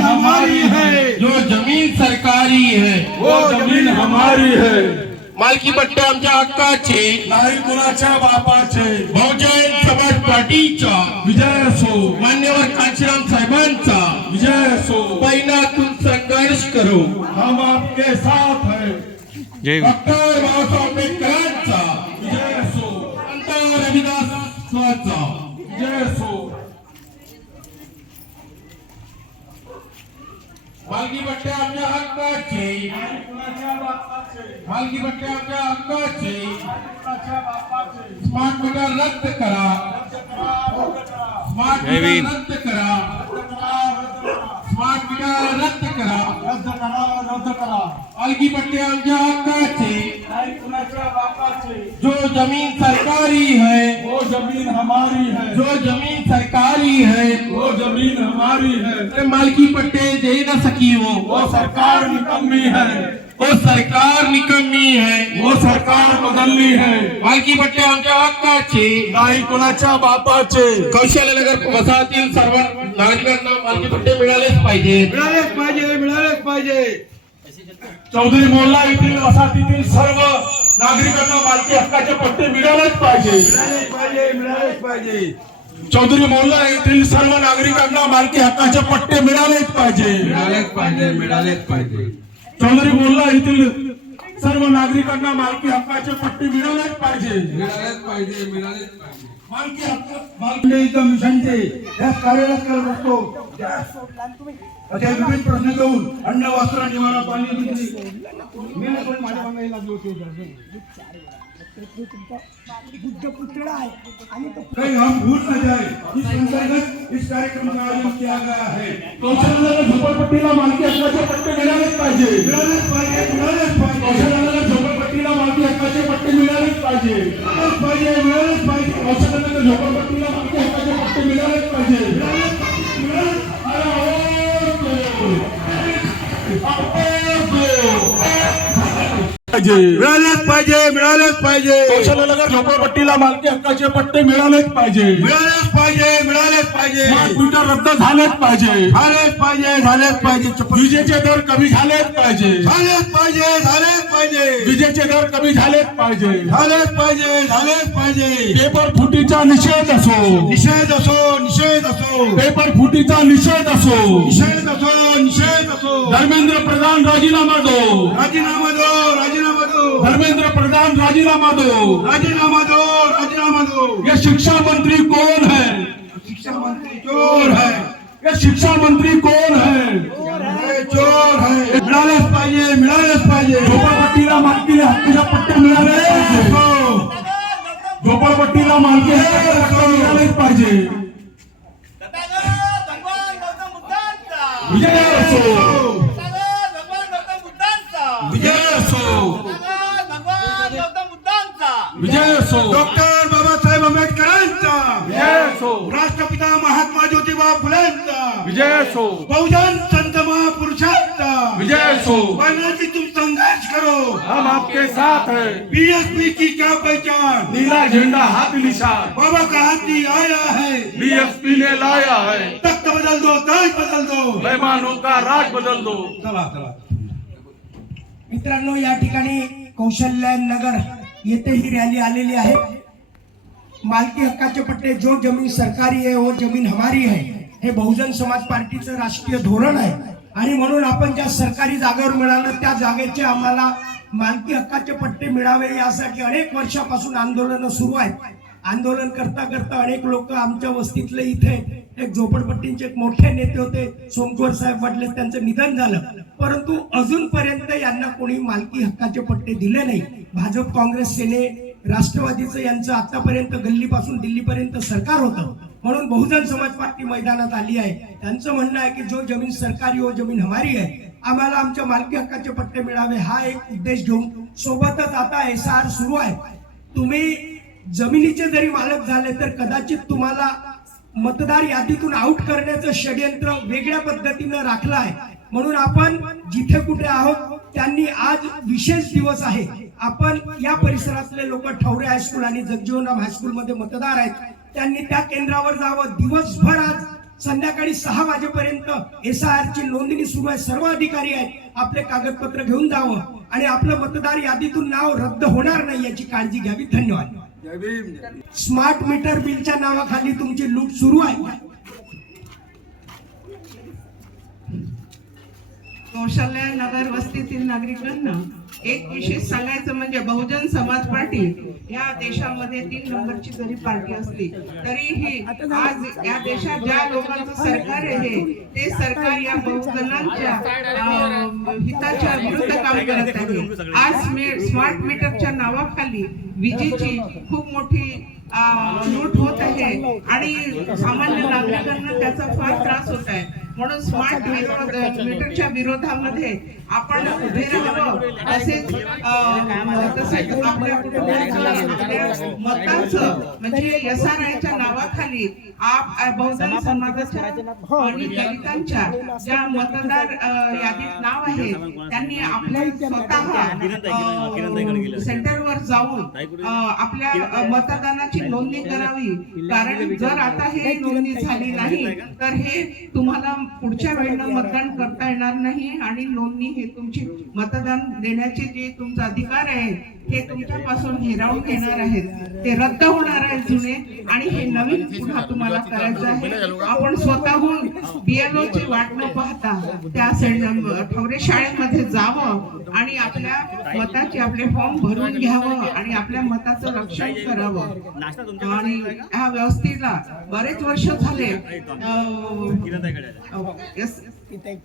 जमीन हमारी है, जो जमीन सरकारी है वो जमीन हमारी है। मालकी पट्टे आमच्या हक्काचे, नाही कुणाच्या बापाचे। बहुजन समाज पार्टीचा विजय असो, मान्यवर कांशीराम साहेबांचा विजय असो। पैनातून संघर्ष करो, हम आपके साथ है। डॉक्टर बाबासाहेब आंबेडकरांचा विजय असो, संत रविदासांचा विजय असो। मालकी पट्टे आमच्या हक्काचे, नाही कुणाच्या बापाचे, मालकी पट्टे आमच्या हक्काचे, कुणाच्या बापाचे। स्मार्ट मीटर रद्द करा, स्मार्ट मीटर रद्द करा, स्मार्ट मीटर रद्द करा, रद्द करा, रद्द करा। मालकी पट्टे आमच्या हक्काचे, नाही कुणाच्या बापाचे, जो जमीन सरकारी है, वो जमीन हमारी है, जो जमीन सरकारी है, वो जमीन हमारी है। अरे मालकी पट्टे दे न सकी वो सरकार निकम्मी है, वो सरकार निकम्मी है, वो सरकार बदलली है। मालकी पट्टे आमच्या हक्काचे, नाही कुणाच्या बापाचे। कौशल्यनगर वसाहतील सर्व नागरिकांना मालकी पट्टे मिळालेच पाहिजे, मिळालेच पाहिजे, मिळालेच पाहिजे। चौधरी मोहल्ला येथील वसाहतीतील सर्व नागरिकांना मालकी हक्काचे पट्टे मिळालेच पाहिजे, मिळालेच पाहिजे, मिळालेच पाहिजे। चौधरी मोहल्ला येथील सर्व नागरिकांना मालकी हक्काचे पट्टे मिळालेच पाहिजे, मिळालेच पाहिजे, मिळालेच पाहिजे। चौधरी मोहल्ला येथील सर्व नागरिकांना मालकी हक्काचे पट्टे मिळालेच पाहिजे, मिळालेच पाहिजे, मिळालेच पाहिजे। मालकी हक्क मालकी मिशनचे या कार्यरत करत असतो। अशा विविध प्रश्न घेऊन अन्न वस्त्र निवारा पाणी बिजली माझ्या मागे लागलो बुद्ध पुतळा है कहीं हम भूल न जाए इस अंतर्गत इस कार्यक्रम का आयोजन किया गया है। कौशल्यनगर झोपडपट्टीला मालकी हक्काचे पट्टे मिळालेच पाहिजे, मिळालेच पाहिजे, मिळालेच पाहिजे। कौशल्यनगर झोपडपट्टीला मालकी हक्काचे पट्टे मिळालेच पाहिजे, मिळालेच पाहिजे, मिळालेच पाहिजे। कौशल्यनगर झोपडपट्टीला मालकी हक्काचे पट्टे मिळालेच पाहिजे, मिळालेच पाहिजे, मिळालेच मिळालेच पाहिजे, मिळालेच पाहिजे। कौशल्यनगर झोपडपट्टीला मालकी हक्काचे पट्टे मिळालेच पाहिजे, मिळालेच पाहिजे, मिळालेच पाहिजे। स्मार्ट मीटर रद्द झालेच पाहिजे, झालेच पाहिजे, झालेच पाहिजे। विजेचे दर कमी झालेच पाहिजे, झालेच पाहिजे, झालेच पाहिजे। विजेचे दर कमी झालेच पाहिजे, झालेच पाहिजे, झालेच पाहिजे। पेपर फुटीचा निषेध असो, निषेध असो, निषेध असो। पेपर फुटीचा निषेध असो, निषेध असो, निषेध असो। धर्मेंद्र प्रधान राजीनामा दो, राजीनामा दो, राजीनामा दो। धर्मेंद्र प्रधान राजीनामा दो, राजीनामा दो, राजीनामा दो। ये शिक्षा मंत्री कौन है? शिक्षा मंत्री चोर है। ये शिक्षा मंत्री कौन है? चोर है। मिळालेच पाहिजे, मिळालेच पाहिजे। झोपडपट्टीला मालकी हक्काचे पट्टे मिळालेच पाहिजे, झोपडपट्टीला मालकी हक्काचे पट्टे मिळालेच पाहिजे। विजय असो, विजय असो, विजय असो। डॉक्टर बाबासाहेब आंबेडकरांचा विजय असो, राष्ट्रपिता महात्मा ज्योतिबा फुलेंचा विजय असो, बहुजन संत महापुरुषांचा विजय असो। बनाची तुम संघर्ष करो, हम आपके साथ हैं। बीएसपी की क्या पहचान? नीला झंडा हाथ निशान, बाबा का हाथी आया है, बीएसपी ने लाया है। तख्त बदल दो, ताज बदल दो, मेहमानों का राज बदल दो। चला चला मित्रांनो, या ठिकाणी कौशल्यनगर येथे ही रॅली आलेली आहे। मालकी हक्काचे पट्टे, जो जमीन सरकारी है वो जमीन हमारी है, हे बहुजन समाज पार्टीचं राष्ट्रीय धोरण आहे। आणि म्हणून आपण ज्या सरकारी जागेवर मिळालं त्या जागेचे आम्हाला मालकी हक्काचे पट्टे मिळावे यासाठी अनेक वर्षापासून आंदोलन सुरू आहेत। आंदोलन करता करता अनेक लोक आमच्या वस्तीतले इथे एक झोपडपट्टीचे एक मोठे नेते होते सोमकोर साहेब वडले, त्यांचं निधन झालं, परंतु अजूनपर्यंत यांना कोणी मालकी हक्काचे पट्टे दिले नाही। भाजप, काँग्रेस, सेने, राष्ट्रवादीचं यांचं आतापर्यंत गल्लीपासून दिल्लीपर्यंत सरकार होतं, म्हणून बहुजन समाज पार्टी मैदानात आली आहे। त्यांचं म्हणणं आहे की जो जमीन सरकारी हो जमीन हमारी है, आम्हाला आमच्या मालकी हक्काचे पट्टे मिळावे हा एक उद्देश घेऊन सोबतच आता एसआर सुरू आहे। तुम्ही जमिनीचे जरी मालक झाले तर कदाचित तुम्हाला मतदार यादीतून आउट करण्याचं षडयंत्र वेगळ्या पद्धतीने राखलं आहे। म्हणून आपण जिथे कुठे आहोत त्यांनी आज विशेष दिवस आहे। आपण या परिसरातले लोक ठवरे हायस्कूल आणि जगजीवनराम हायस्कूल मध्ये मतदार आहेत, त्यांनी त्या केंद्रावर जावं। दिवसभर आज संध्याकाळी 6 वाजेपर्यंत SIR ची नोंदणी सुरू आहे. सर्व अधिकारी आहेत, आपले कागदपत्र घेऊन जावं आणि आपलं मतदार यादीतून नाव रद्द होणार नाही याची काळजी घ्यावी. धन्यवाद. जय भीम, जय भीम. स्मार्ट मीटर बिलच्या नावाखाली तुमची लूट सुरू आहे. कौशल्य नगर वस्तीतील नागरिकांना एक विशेष सांगायचं म्हणजे बहुजन समाज पार्टी या देशामध्ये 3 नंबरची जरी पार्टी असली तरीही आज या देशात ज्या लोकांचं सरकार आहे ते सरकार या बहुजनांच्या हिताच्या विरुद्ध काम करत आहे. आज स्मार्ट मीटरच्या नावाखाली विजेची खूप मोठी लूट होत आहे आणि सामान्य नागरिकांना त्याचा फार त्रास होत आहे. म्हणून स्मार्ट मीटरच्या विरोधामध्ये आपण उभे राहावं. तसेच आपल्या मतांचं म्हणजे SRIच्या नावाखाली बहुजन समाजाच्या आणि दलितांच्या ज्या मतदार यादीत नाव आहे त्यांनी आपल्या स्वतः सेंटरवर जाऊन आपल्या मतदानाची नोंदणी करावी. कारण जर आता हे नोंदणी झाली नाही तर हे तुम्हाला पुढच्या वेळेला मतदान करता येणार नाही आणि नोंदणी हे तुमची मतदान देण्याचे जे तुमचा अधिकार आहे हे तुमच्यापासून हिरावून घेणार आहेत. ते रद्द होणार आहेत जुने आणि हे नवीन पुन्हा तुम्हाला करायचं आहे. आपण स्वतःहून BLO ची वाट न पाहता त्या ठवरे शाळेमध्ये जावं आणि आपल्या मताचे आपले फॉर्म भरून घ्यावं आणि आपल्या मताचं रक्षण करावं. आणि ह्या व्यवस्थेला बरेच वर्ष झाले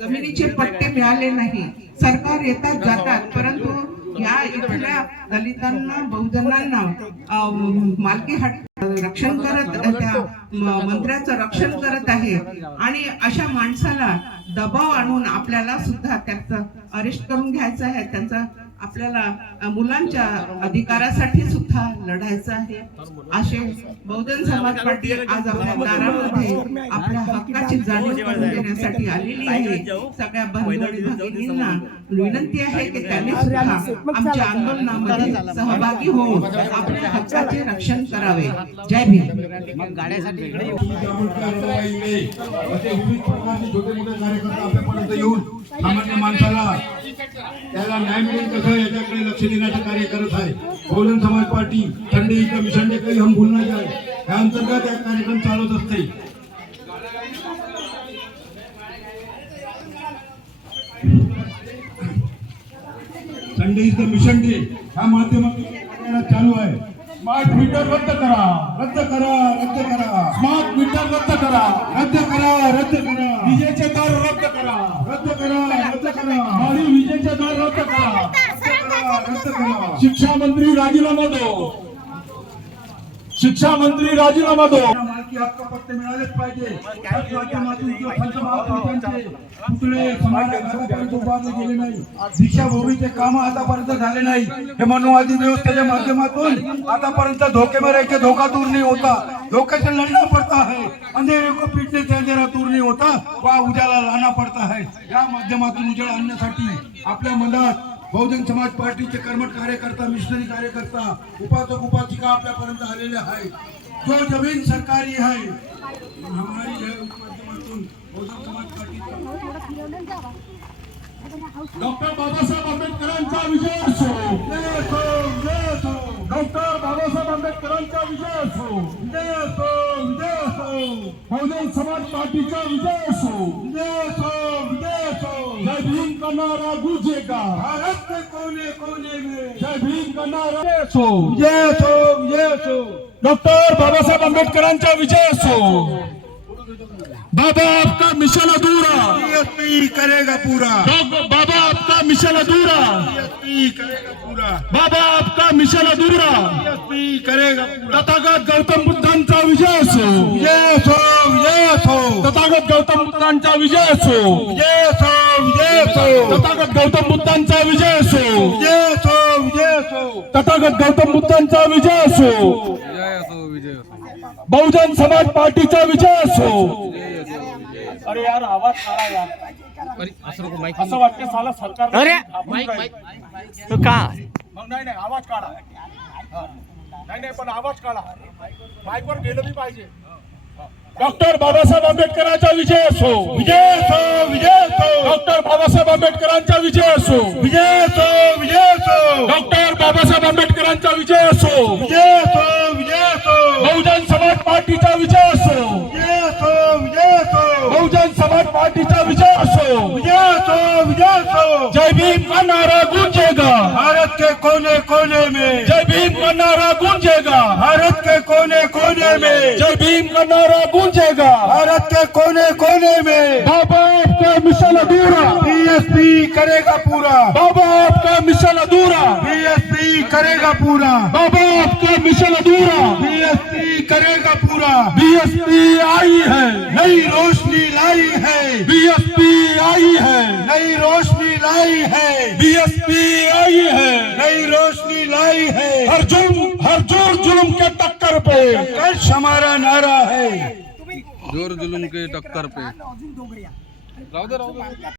जमिनीचे पट्टे मिळाले नाही. सरकार येतात जातात परंतु या इथल्या दलितांना बहुजनांना मालकी हक्क रक्षण करत त्या मंत्र्याचं रक्षण करत आहे आणि अशा माणसाला दबाव आणून आपल्याला सुद्धा त्याचं अरेस्ट करून घ्यायचं आहे. त्यांचा आपल्याला मुलांच्या अधिकारासाठी सुद्धा लढायचं आहे. असे बहुजन समाज पार्टी आज आपल्या दारामध्ये आपल्या हक्काची जाणीव करून देण्यासाठी आलेली आहे. सगळ्या बंधू आणि भगिनींना विनंती आहे की त्यांनी सुद्धा आमच्या आंदोलनामध्ये सहभागी होऊन आपल्या हक्काचे रक्षण करावे. जय भीम. छोटे मोठे कार्यकर्ते आपल्यापर्यंत येऊन सामान्य माणसाला त्याला न्याय मिळेल कसं याच्याकडे लक्ष देण्याचं कार्य करत आहे. बहुजन समाज पार्टी ठंडे का मिशन काही हम भूलना जाए या अंतर्गत एक कार्यक्रम चालवत असते. Sunday is the mission day ह्या माध्यमातून चालू आहे. स्मार्ट मीटर रद्द करा, रद्द करा, रद्द करा. स्मार्ट मीटर रद्द करा, रद्द करा, रद्द करा. विजेचे दर रद्द करा, रद्द करा, रद्द करा. आणि विजेचे दर रद्द करा, रद्द करा, रद्द करा. शिक्षा मंत्री राजीनामा दो, शिक्षा मंत्री राजीनामा दो. मालकी हक्क पट्टे मिळालेच पाहिजे. त्याच माध्यमातून पुतळे समाजापर्यंत उभारले गेले नाही. दीक्षाभूमीचे काम आतापर्यंत झाले नाही. हे मनुवादी व्यवस्थेच्या माध्यमातून आतापर्यंत धोखे मारायचे धोका दूर नहीं होता. धोखे से लड़ना पड़ता है. अंधेरे को पीटने से अंधेरा दूर नहीं होता. वा उजाला लाना पड़ता है. या माध्यमातून उजाला आणण्यासाठी आपल्या मनात बहुजन समाज पार्टीचे कर्मठ कार्यकर्ता, मिशनरी कार्यकर्ता, उपासक उपासिका आपल्यापर्यंत आलेले आहेत. जो जमीन सरकारी है हमारी है. माध्यमातून बहुजन समाज पार्टीचा डॉक्टर बाबासाहेब आंबेडकरांचा विजय असो. डॉक्टर बाबासाहेब आंबेडकरांचा विजय असो. विजय असो, विजय असो. बहुजन समाज पार्टीचा विजय असो. विजय असो, विजय असो. जय भीम का नारा गूंजेगा भारत के कोने कोने में. जय भीम का नारा असो. विजय असो, विजय असो. डॉक्टर बाबासाहेब आंबेडकरांचा विजय असो. बाबा आपका मिशन अधूरा DSP करेगा पूरा. बाबा आपका मिशन अधूरा DSP करेगा पूरा. बाबा आपका मिशन अधूरा DSP करेगा पूरा. तथागत गौतम बुद्धांचा विजय असो. विजय असो, विजय असो. तथागत गौतम बुद्धांचा विजय असो. विजय असो, विजय असो. तथागत गौतम बुद्धांचा विजय असो. विजय असो, विजय असो. तथागत गौतम बुद्धांचा विजय असो. विजय असो, विजय असो. बहुजन समाज पार्टीचा विजय असो. अरे यार आवाज काढा यार. असं वाटतं साला सरकार तो काय मग नाही नाही आवाज काढा. नाही नाही पण आवाज काढा. माईकवर गेलं बी पाहिजे. डॉक्टर बाबासाहेब आंबेडकरांचा विजय असो, विजय असो, विजय असो. डॉक्टर बाबासाहेब आंबेडकरांचा विजय असो, विजय असो, विजय असो. डॉक्टर बाबासाहेब आंबेडकरांचा विजय असो, विजय असो, विजय असो. बहुजन समाज पार्टीचा विजय असो, विजय असो, विजय असो. बहुजन समाज पार्टीचा विजय असो, विजय असो, विजय असो. जय भीम का नारा गूंजेगा भारत के कोने कोने में. जय भीम का नारा गूंजेगा भारत के कोने कोने में. जय भीम का नारा गूंजेगा भारत के कोने कोने में. बाबा आपका मिशन अधूरा बीएसपी करेगा पूरा. बाबा आपका मिशन अधूरा बीएसपी करेगा पूरा. बाबा आपका मिशन अधूरा बीएसपी करेगा पूरा. बीएसपी आई है, नई रोशनी लाई है. बीएसपी आई है, नई रोशनी लाई है. बीएसपी आई है, नई रोशनी लाई है. हर जोर जुल्म के टक्कर पे संघर्ष हमारा नारा है. जोर जुलूम के टक्कर पे. राहू दे.